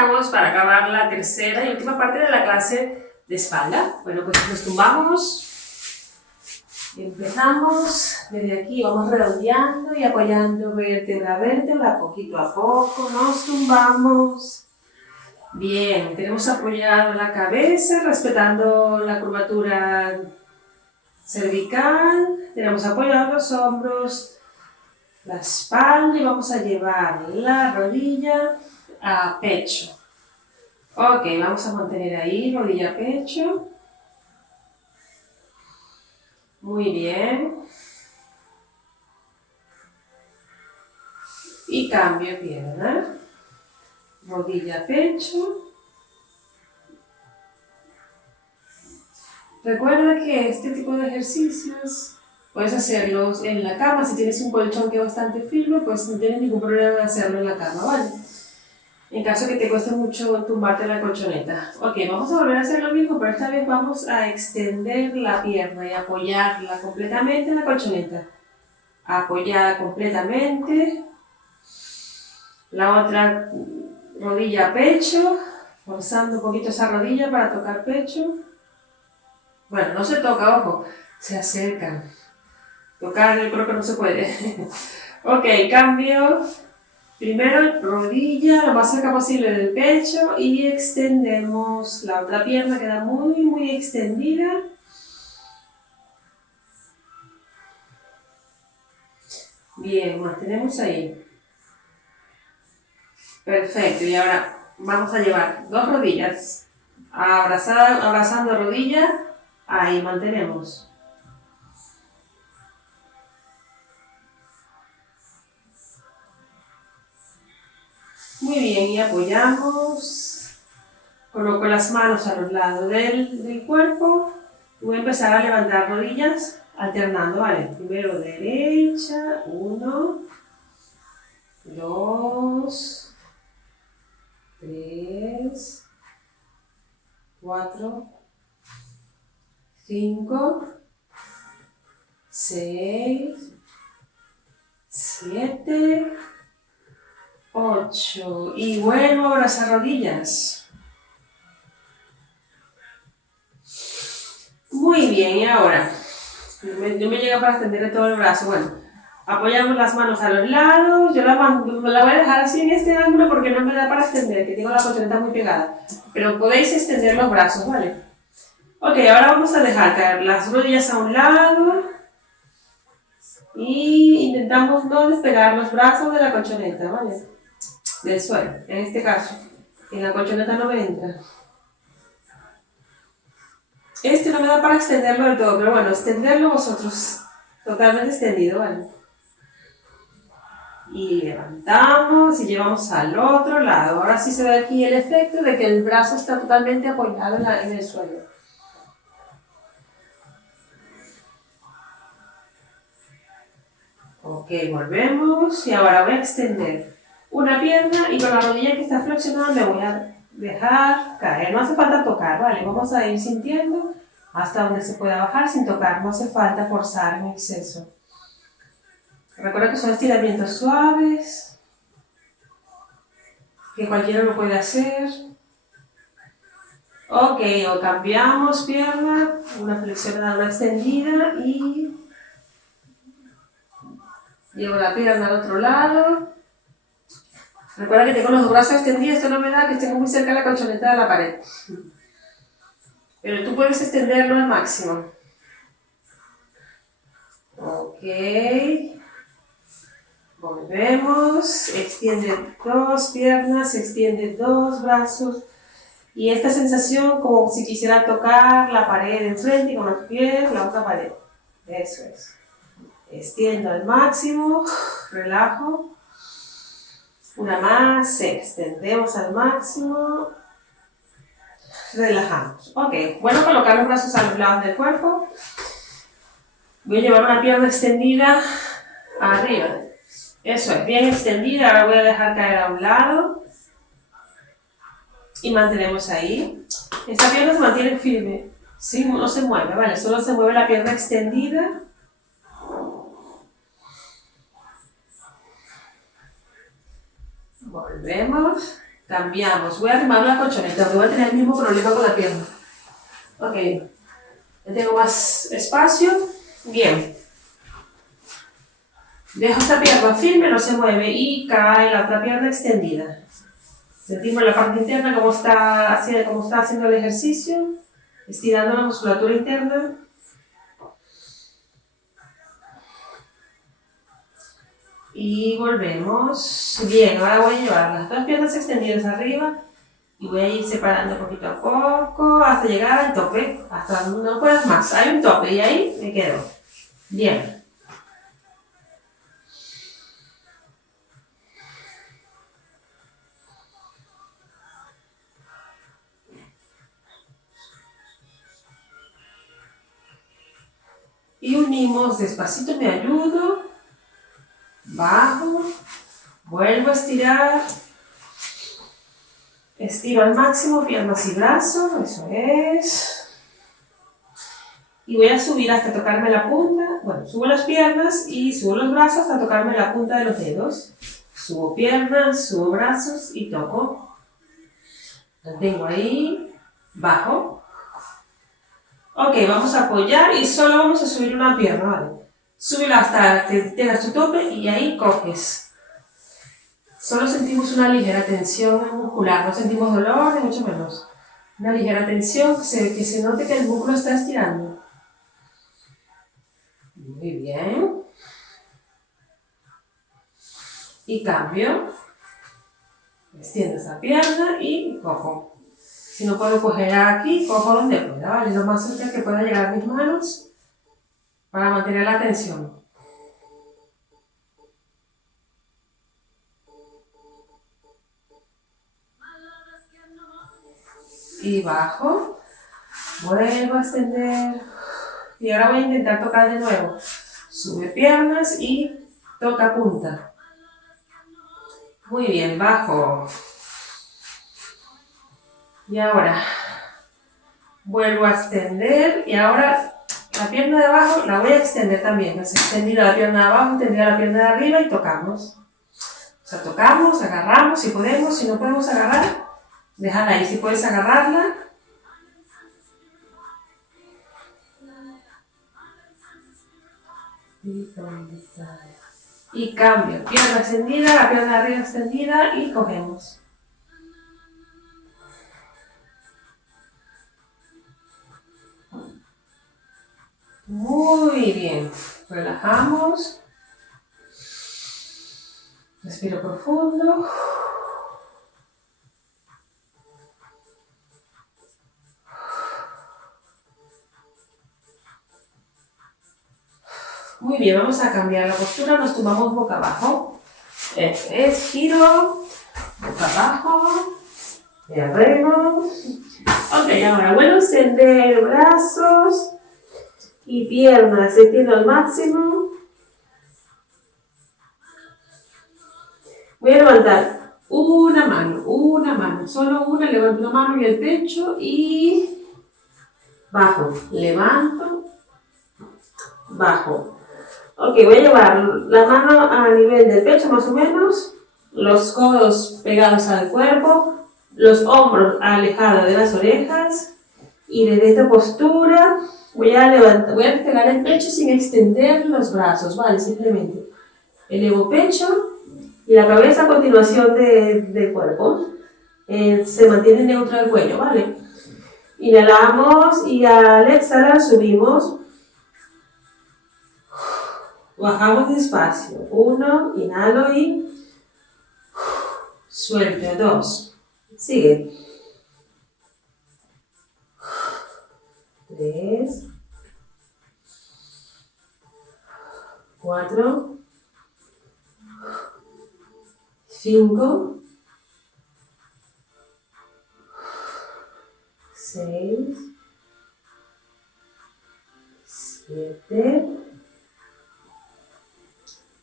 estamos para acabar la tercera y última parte de la clase de espalda. Bueno, pues nos tumbamos. Empezamos desde aquí, vamos redondeando y apoyando vértebra a vértebra, poquito a poco, nos tumbamos. Bien, tenemos apoyado la cabeza, respetando la curvatura cervical, tenemos apoyados los hombros, la espalda y vamos a llevar la rodilla a pecho. Ok, vamos a mantener ahí, rodilla a pecho. Muy bien. Y cambio pierna. Rodilla a pecho. Recuerda que este tipo de ejercicios puedes hacerlos en la cama. Si tienes un colchón que es bastante firme, pues no tienes ningún problema de hacerlo en la cama, ¿vale? En caso que te cueste mucho tumbarte en la colchoneta. Ok, vamos a volver a hacer lo mismo, pero esta vez vamos a extender la pierna y apoyarla completamente en la colchoneta. Apoyada completamente. La otra rodilla a pecho, forzando un poquito esa rodilla para tocar pecho. Bueno, no se toca, ojo, se acercan. Tocar yo creo que no se puede. Ok, cambio. Primero rodilla lo más cerca posible del pecho y extendemos la otra pierna, queda muy extendida. Bien, mantenemos ahí. Perfecto, y ahora vamos a llevar dos rodillas abrazando rodilla, ahí mantenemos. Muy bien, y apoyamos. Coloco las manos a los lados del cuerpo. Voy a empezar a levantar rodillas alternando, ¿vale? Primero derecha, 1, 2, 3, 4, 5, 6, 7, 8. Y vuelvo a abrazar rodillas. Muy bien, y ahora, no me llega para extender todo el brazo. Bueno, apoyamos las manos a los lados. Yo la voy a dejar así en este ángulo porque no me da para extender, que tengo la colchoneta muy pegada. Pero podéis extender los brazos, ¿vale? Ok, ahora vamos a dejar caer las rodillas a un lado. Y intentamos no despegar los brazos de la colchoneta, ¿vale? Del suelo, en este caso. En la colchoneta no me entra. Este no me da para extenderlo del todo, pero bueno, extenderlo vosotros. Totalmente extendido, ¿vale? Y levantamos y llevamos al otro lado. Ahora sí se ve aquí el efecto de que el brazo está totalmente apoyado en el suelo. Ok, volvemos y ahora voy a extender una pierna y con la rodilla que está flexionada me voy a dejar caer. No hace falta tocar, ¿vale? Vamos a ir sintiendo hasta donde se pueda bajar sin tocar. No hace falta forzar en exceso. Recuerda que son estiramientos suaves, que cualquiera lo puede hacer. Ok, o cambiamos pierna, una flexionada, una extendida y llevo la pierna al otro lado. Recuerda que tengo los brazos extendidos, esto no me da que esté muy cerca de la colchoneta de la pared. Pero tú puedes extenderlo al máximo. Ok. Volvemos. Extiende dos piernas, extiende dos brazos. Y esta sensación como si quisiera tocar la pared enfrente y con los pies la otra pared. Eso es. Extiendo al máximo. Relajo. Una más. Extendemos al máximo. Relajamos. Ok, bueno, colocar los brazos a los lados del cuerpo. Voy a llevar una pierna extendida arriba. Eso es, bien extendida. Ahora voy a dejar caer a un lado. Y mantenemos ahí. Esta pierna se mantiene firme. Sí, no se mueve, ¿vale? Solo se mueve la pierna extendida. Volvemos. Cambiamos. Voy a arrimar la colchoneta, porque voy a tener el mismo problema con la pierna. Ok. Ya tengo más espacio. Bien. Dejo esta pierna firme, no se mueve y cae la otra pierna extendida. Sentimos la parte interna cómo está haciendo el ejercicio, estirando la musculatura interna. Y volvemos. Bien, ahora voy a llevar las dos piernas extendidas arriba y voy a ir separando poquito a poco hasta llegar al tope, hasta no puedas más. Hay un tope y ahí me quedo. Bien. Y unimos despacito, me ayudo, bajo, vuelvo a estirar, estiro al máximo piernas y brazos, eso es. Y voy a subir hasta tocarme la punta, bueno, subo las piernas y subo los brazos hasta tocarme la punta de los dedos. Subo piernas, subo brazos y toco. Mantengo ahí, bajo. Ok, vamos a apoyar y solo vamos a subir una pierna, ¿vale? Súbela hasta que tengas tu tope y ahí coges. Solo sentimos una ligera tensión muscular, no sentimos dolor ni mucho menos. Una ligera tensión que se note que el músculo está estirando. Muy bien. Y cambio. Extiendo esa pierna y cojo. Si no puedo coger aquí, cojo donde pueda, ¿vale? Lo más cerca que pueda llegar a mis manos para mantener la tensión. Y bajo. Vuelvo a extender. Y ahora voy a intentar tocar de nuevo. Sube piernas y toca punta. Muy bien, bajo. Y ahora vuelvo a extender y ahora la pierna de abajo la voy a extender también. Pues extendida la pierna de abajo, extendida la pierna de arriba y tocamos. O sea, tocamos, agarramos si podemos, si no podemos agarrar, déjala ahí. Si puedes agarrarla. Y cambio, pierna extendida, la pierna de arriba extendida y cogemos. Muy bien, relajamos, respiro profundo. Muy bien, vamos a cambiar la postura, nos tumbamos boca abajo. Es giro, boca abajo, y arreglo. Ok, ahora vuelvo a extender brazos y piernas, extiendo al máximo. Voy a levantar una mano, solo una, levanto una mano y el pecho y bajo, levanto, bajo. Ok, voy a llevar la mano a nivel del pecho más o menos, los codos pegados al cuerpo, los hombros alejados de las orejas y desde esta postura voy a despegar el pecho sin extender los brazos, ¿vale? Simplemente elevo pecho y la cabeza a continuación del cuerpo. Se mantiene neutro el cuello, ¿vale? Inhalamos y al exhalar subimos. Bajamos despacio. 1, inhalo y suelto. 2. Sigue. 3. 4. 5. 6. 7.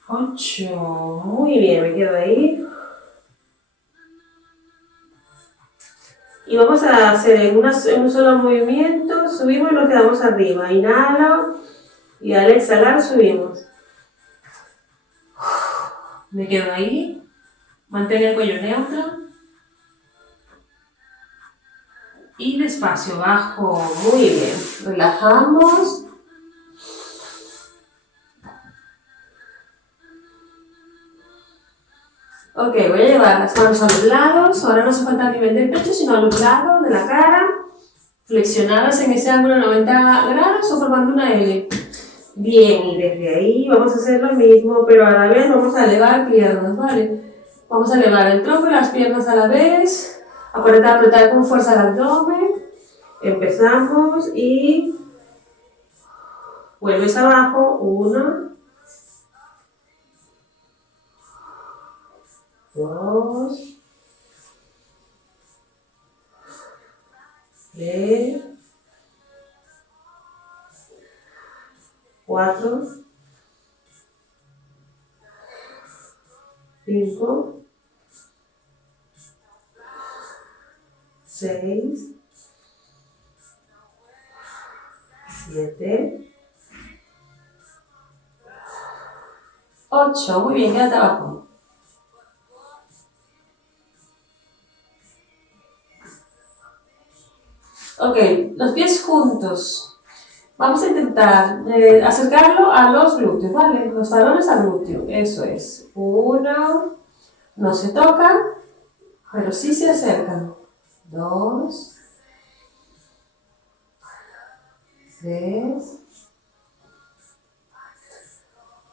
8. Muy bien, me quedo ahí. Y vamos a hacer en un solo movimiento, subimos y nos quedamos arriba. Inhalo y al exhalar subimos. Me quedo ahí. Mantén el cuello neutro. Y despacio, bajo. Muy bien. Relajamos. Ok, voy a llevar las manos a los lados. Ahora no hace falta a nivel del pecho, sino a los lados de la cara. Flexionadas en ese ángulo de 90 grados o formando una L. Bien, y desde ahí vamos a hacer lo mismo, pero a la vez vamos a elevar piernas, ¿vale? Vamos a elevar el tronco y las piernas a la vez. Apretar, apretar con fuerza el abdomen. Empezamos y vuelves abajo. 1, 2, 3, 4, 5, 6, 7, 8. Muy bien, quédate abajo. Ok, los pies juntos. Vamos a intentar acercarlo a los glúteos, ¿vale? Los talones al glúteo, eso es. 1, no se tocan, pero sí se acercan. 2, 3,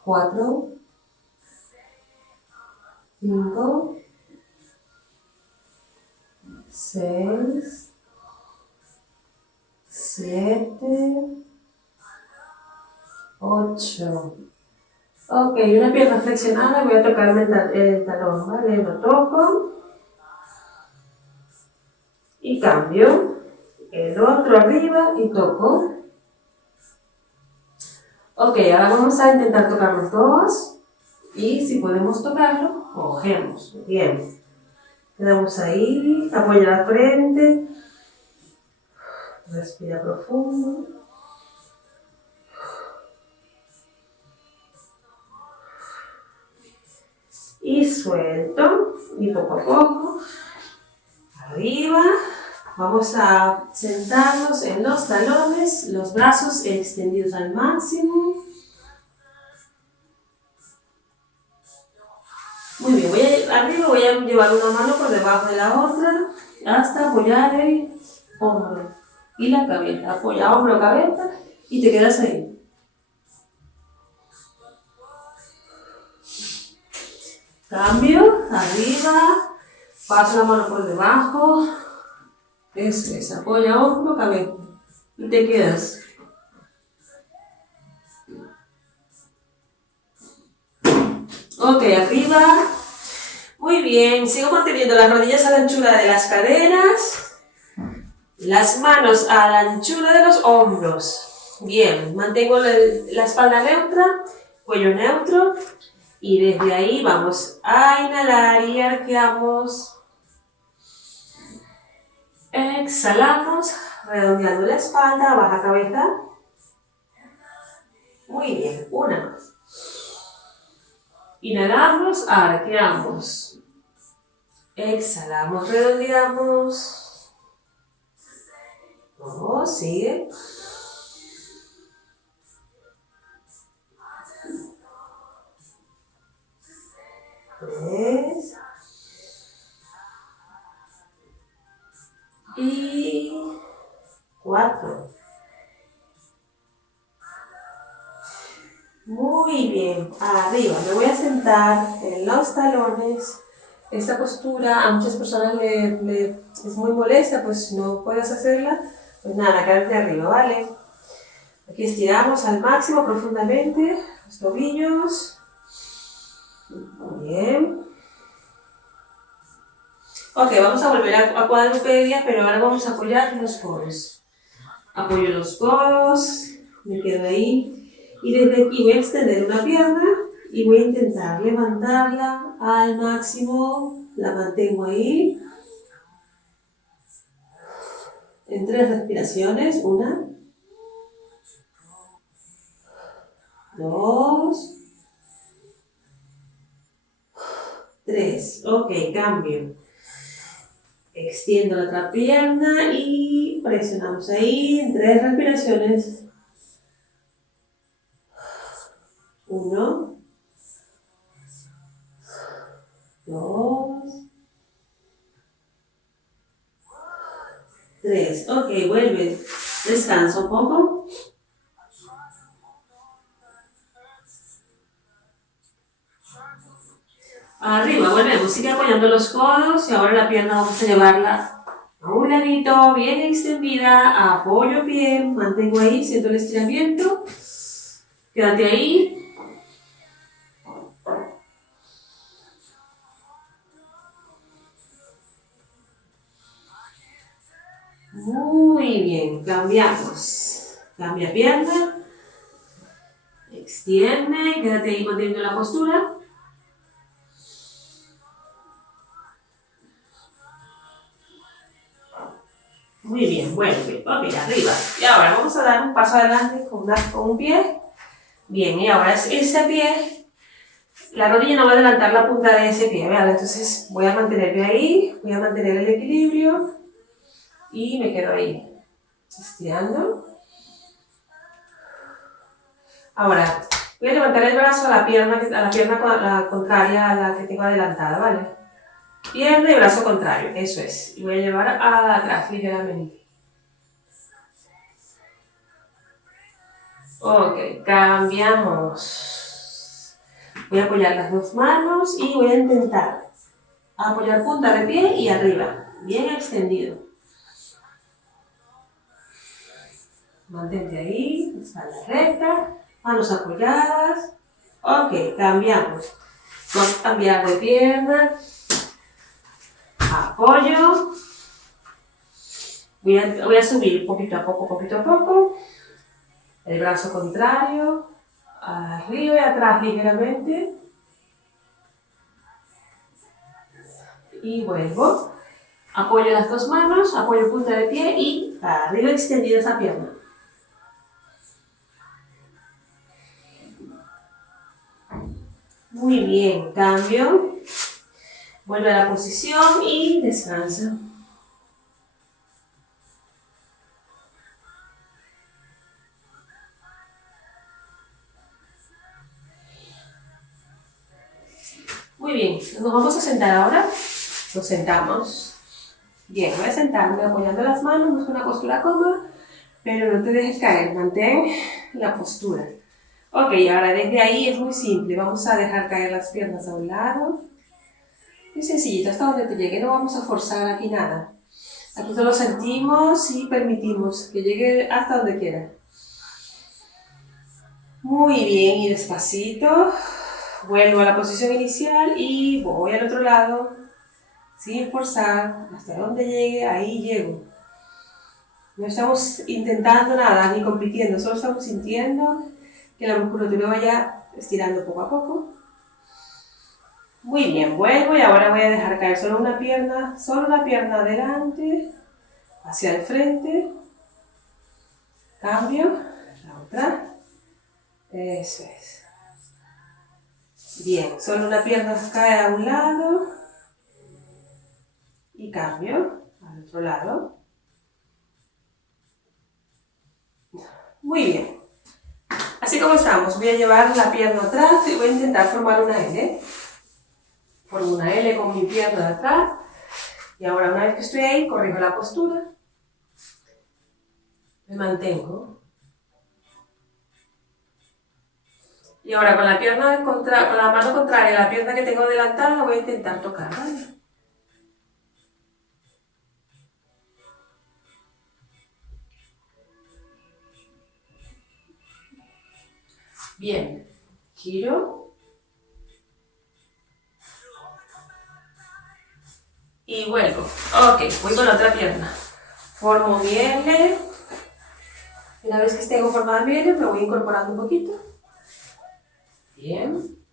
4, 5, 6, 7, 8. Ok, una pierna flexionada, voy a tocarme el talón, ¿vale? Lo toco y cambio. El otro arriba y toco. Ok, ahora vamos a intentar tocar los dos y si podemos tocarlo, cogemos. Bien. Quedamos ahí, apoya la frente, respira profundo. Y suelto, y poco a poco, arriba. Vamos a sentarnos en los talones, los brazos extendidos al máximo. Muy bien, arriba voy a llevar una mano por debajo de la otra hasta apoyar el hombro y la cabeza. Apoya hombro, cabeza y te quedas ahí. Cambio, arriba, paso la mano por debajo. Eso es, apoya hombro, cabeza y te quedas. Ok, arriba. Muy bien, sigo manteniendo las rodillas a la anchura de las caderas, las manos a la anchura de los hombros. Bien, mantengo la espalda neutra, cuello neutro y desde ahí vamos a inhalar y arqueamos. Exhalamos, redondeando la espalda, baja cabeza. Muy bien, una más. Inhalamos, arqueamos. Exhalamos, redondeamos. 2, sigue. 3. Y 4. Muy bien, arriba. Me voy a sentar en los talones. Esta postura a muchas personas es muy molesta, pues si no puedes hacerla, pues nada, quédate arriba, ¿vale? Aquí estiramos al máximo profundamente los tobillos. Muy bien. Ok, vamos a volver a cuadrupedia, pero ahora vamos a apoyar los codos. Apoyo los codos, me quedo ahí. Y desde aquí voy a extender una pierna y voy a intentar levantarla al máximo. La mantengo ahí. En 3 respiraciones. 1, 2, 3. Ok, cambio. Extiendo la otra pierna y presionamos ahí en 3 respiraciones. 1, 2, 3. Ok, vuelve. Descansa un poco. Arriba, volvemos. Sigue apoyando los codos y ahora la pierna vamos a llevarla a un ladito, bien extendida. Apoyo pie, mantengo ahí, siento el estiramiento. Quédate ahí. Muy bien, cambiamos. Cambia pierna. Extiende, quédate ahí manteniendo la postura. Muy bien, vuelve. Ok, arriba. Y ahora vamos a dar un paso adelante con un pie. Bien, y ahora es ese pie. La rodilla no va a adelantar la punta de ese pie, ¿vale? Entonces voy a mantenerme ahí, voy a mantener el equilibrio y me quedo ahí, estirando. Ahora, voy a levantar el brazo a la pierna contraria a la que tengo adelantada, ¿vale? Pierna y brazo contrario, eso es. Y voy a llevar atrás ligeramente. Ok, cambiamos. Voy a apoyar las 2 manos y voy a intentar apoyar punta de pie y arriba, bien extendido. Mantente ahí, espalda recta, manos apoyadas. Ok, cambiamos. Vamos a cambiar de pierna. Apoyo. Voy a subir poquito a poco. El brazo contrario. Arriba y atrás ligeramente. Y vuelvo. Apoyo las 2 manos, apoyo punta de pie y arriba extendida esa pierna. Muy bien, cambio. Vuelve a la posición y descansa. Muy bien, nos vamos a sentar ahora. Nos sentamos. Bien, voy a sentarme apoyando las manos, busca una postura cómoda, pero no te dejes caer, mantén la postura. Ok, ahora desde ahí es muy simple, vamos a dejar caer las piernas a un lado. Muy sencillito, hasta donde te llegue, no vamos a forzar aquí nada. Aquí solo sentimos y permitimos que llegue hasta donde quiera. Muy bien, y despacito, vuelvo a la posición inicial y voy al otro lado, sin forzar, hasta donde llegue, ahí llego. No estamos intentando nada, ni compitiendo, solo estamos sintiendo que la musculatura vaya estirando poco a poco. Muy bien, vuelvo y ahora voy a dejar caer solo una pierna adelante, hacia el frente. Cambio, la otra. Eso es. Bien, solo una pierna cae a un lado y cambio al otro lado. Muy bien. Así como estamos, voy a llevar la pierna atrás y voy a intentar formar una L. Formo una L con mi pierna de atrás. Y ahora una vez que estoy ahí, corrijo la postura. Me mantengo. Y ahora con la mano contraria, la pierna que tengo adelantada, la voy a intentar tocar, ¿vale? Bien. Giro. Y vuelvo. Ok, voy con la otra pierna. Formo mi L. Una vez que tengo formada mi L, me voy incorporando un poquito. Bien.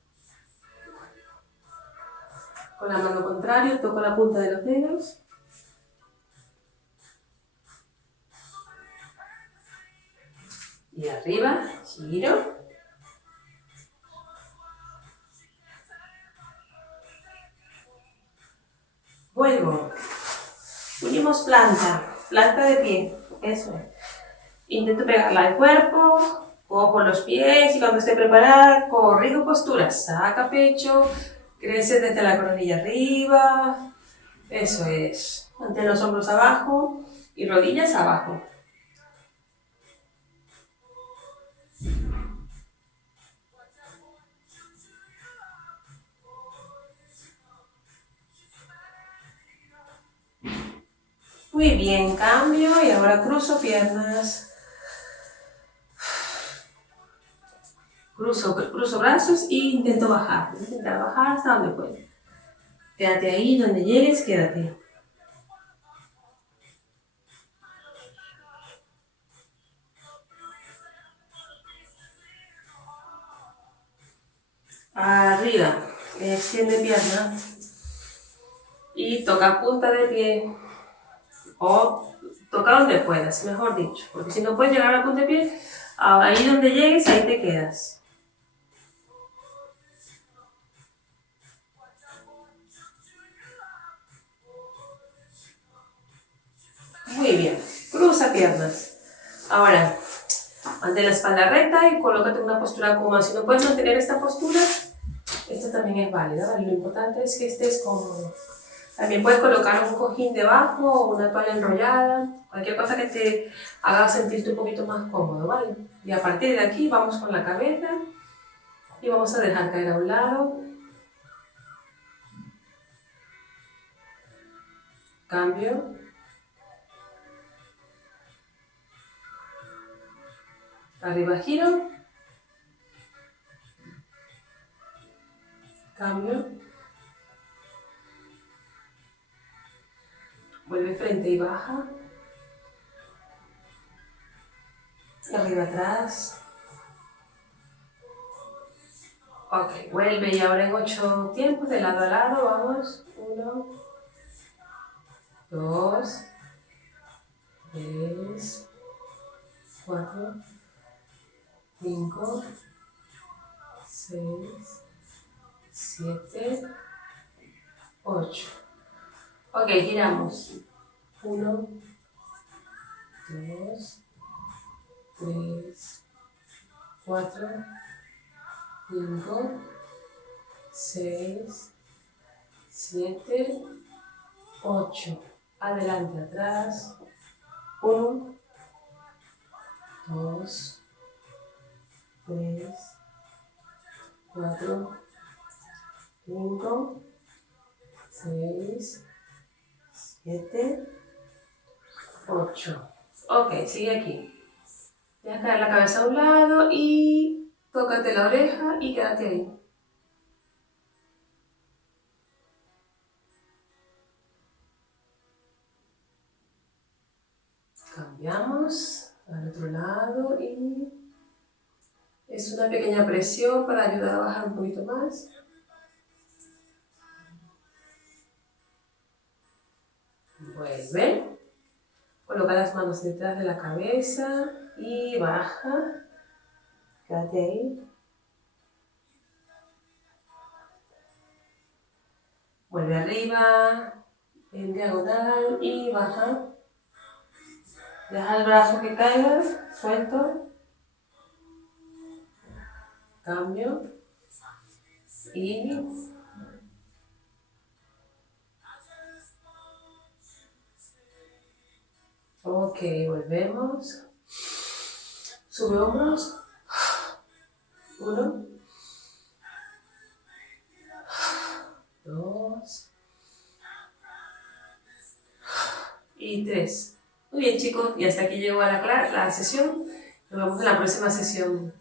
Con la mano contraria, toco la punta de los dedos. Y arriba, giro. Vuelvo. planta de pie, eso es. Intento pegarla al cuerpo, cojo los pies y cuando esté preparada, corrijo postura, saca pecho, crece desde la coronilla arriba, eso es. Mantén los hombros abajo y rodillas abajo. Muy bien, cambio y ahora cruzo piernas. Cruzo brazos e intento bajar. Intentar bajar hasta donde pueda. Quédate ahí, donde llegues, quédate. Arriba, extiende pierna. Y toca punta de pie. O toca donde puedas, mejor dicho. Porque si no puedes llegar a la punta de pie, ahí donde llegues, ahí te quedas. Muy bien, cruza piernas. Ahora, mantén la espalda recta y colócate en una postura cómoda. Si no puedes mantener esta postura, esta también es válida, ¿vale? Lo importante es que estés cómodo. También puedes colocar un cojín debajo o una toalla enrollada, cualquier cosa que te haga sentirte un poquito más cómodo, ¿vale? Y a partir de aquí vamos con la cabeza y vamos a dejar caer a un lado. Cambio. Arriba giro. Cambio. Vuelve frente y baja. Arriba atrás. Ok, vuelve y ahora en 8 tiempos de lado a lado, vamos. 1, 2, 3, 4, 5, 6, 7, 8. Ok, giramos. 1, 2, 3, 4, 5, 6, 7, 8. Adelante, atrás. 1, 2, 3, 4, 5, 6, 7, 8. Ok, sigue aquí. Deja caer la cabeza a un lado y tócate la oreja y quédate ahí. Cambiamos al otro lado y es una pequeña presión para ayudar a bajar un poquito más. Vuelve. Coloca las manos detrás de la cabeza y baja. Quédate ahí. Vuelve arriba, en diagonal y baja. Deja el brazo que caiga, suelto. Cambio. Y ok, volvemos. Sube hombros. 1, 2 y 3. Muy bien, chicos, y hasta aquí llegó la sesión. Nos vemos en la próxima sesión.